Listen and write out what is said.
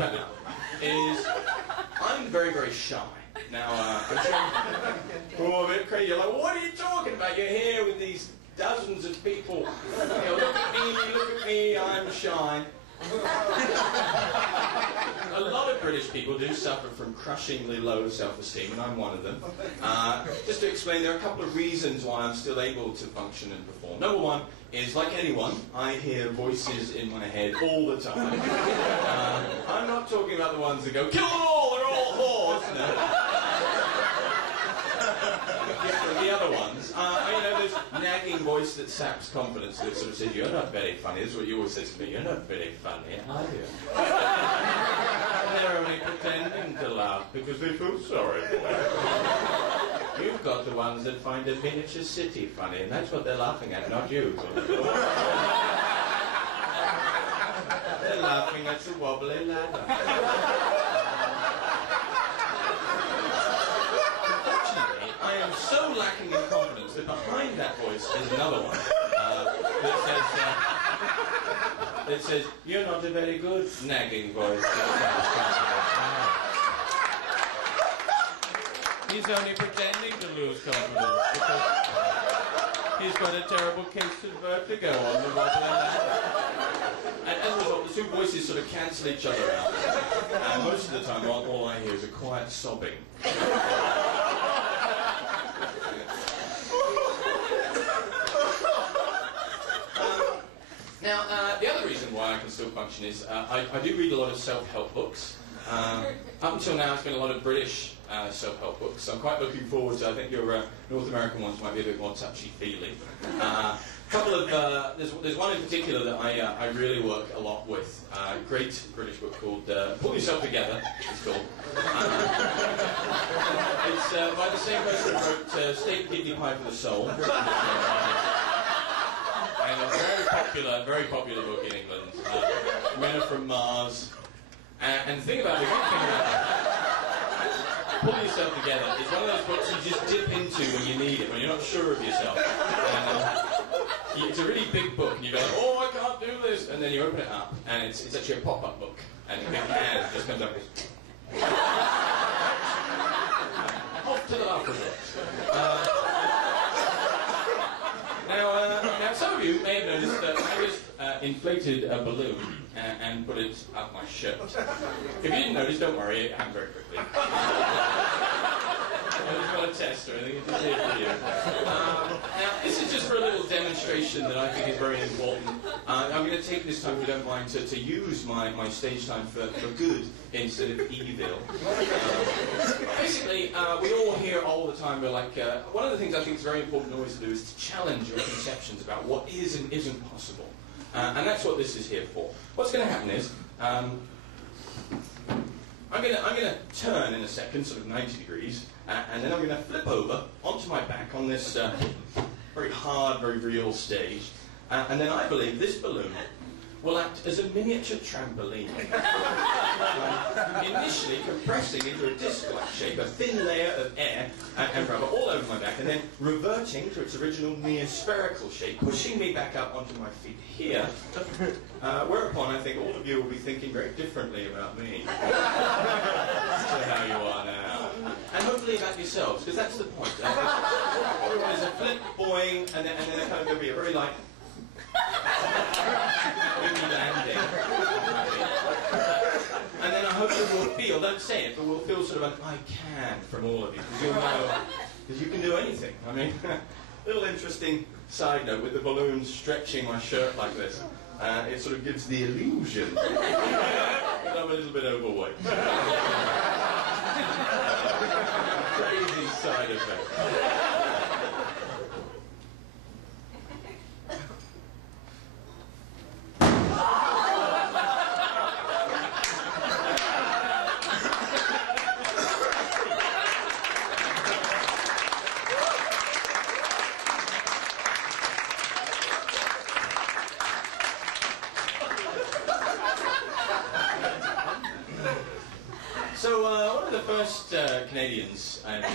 about is I'm very, very shy. Now, I'm sure we're all a bit crazy. You're like, what are you talking about? You're here with these dozens of people. You know, look at me, I'm shy. A lot of British people do suffer from crushingly low self-esteem, and I'm one of them. Just to explain, there are a couple of reasons why I'm still able to function and perform. Number one is, like anyone, I hear voices in my head all the time. I'm not talking about the ones that go, kill them all, they're all whores. No. The other ones, you know, there's nagging voice that saps confidence that sort of says, you're not very funny. That's what you always say to me, you're not very funny, are you? They're only pretending to laugh because they feel sorry for you. You've got the ones that find a miniature city funny, and that's what they're laughing at, not you. They're laughing at the wobbly ladder. I am so lacking in confidence that behind that voice is another one that says, you're not a very good nagging voice. He's only pretending to lose confidence because he's got a terrible case of vertigo on the wobbly ladder. And as a result, the two voices sort of cancel each other out. And most of the time, all I hear is a quiet sobbing. Now, the other reason why I can still function is I do read a lot of self-help books. Up until now, it's been a lot of British self-help books, so I'm quite looking forward to, I think your North American ones might be a bit more touchy-feely. There's one in particular that I really work a lot with. Great British book called Pull Yourself Together, it's called. It's by the same person who wrote Steak Kidney Pie for the Soul. And a very popular book in England. Men Are From Mars. And the thing about it, Pull Yourself Together, it's one of those books you just dip into when you need it, when you're not sure of yourself. And, it's a really big book, and you go, oh, I can't do this, and then you open it up, and it's actually a pop-up book, and the big hand just comes up with off to the alphabet. Now, some of you may have noticed that I just inflated a balloon and put it up my shirt. If you didn't notice, don't worry, it happened very quickly. I was not a test or anything, it just here for you. Now, this is just for a little demonstration that I think is very important. I'm going to take this time, if you don't mind, to use my stage time for good instead of evil. Basically, we all hear all the time, we're like, one of the things I think is very important always to do is to challenge your conceptions about what is and isn't possible. And that's what this is here for. What's going to happen is, I'm going to turn in a second, sort of 90 degrees, and then I'm going to flip over onto my back on this very hard, very real stage, and then I believe this balloon will act as a miniature trampoline. Initially compressing into a disc-like shape, a thin layer of air and rubber all over my back, and then reverting to its original near-spherical shape, pushing me back up onto my feet here, whereupon I think all of you will be thinking very differently about me to how you are now. And hopefully about yourselves, because that's the point. There's a flip, boing, and then a kind of going to be a very light landing. And then I hope that we'll feel, don't say it, but we'll feel sort of an I can from all of you, because you'll know, because you can do anything. I mean, little interesting side note with the balloon stretching my shirt like this. It sort of gives the illusion that I'm a little bit overweight. Crazy side effect. So, one of the first Canadians I met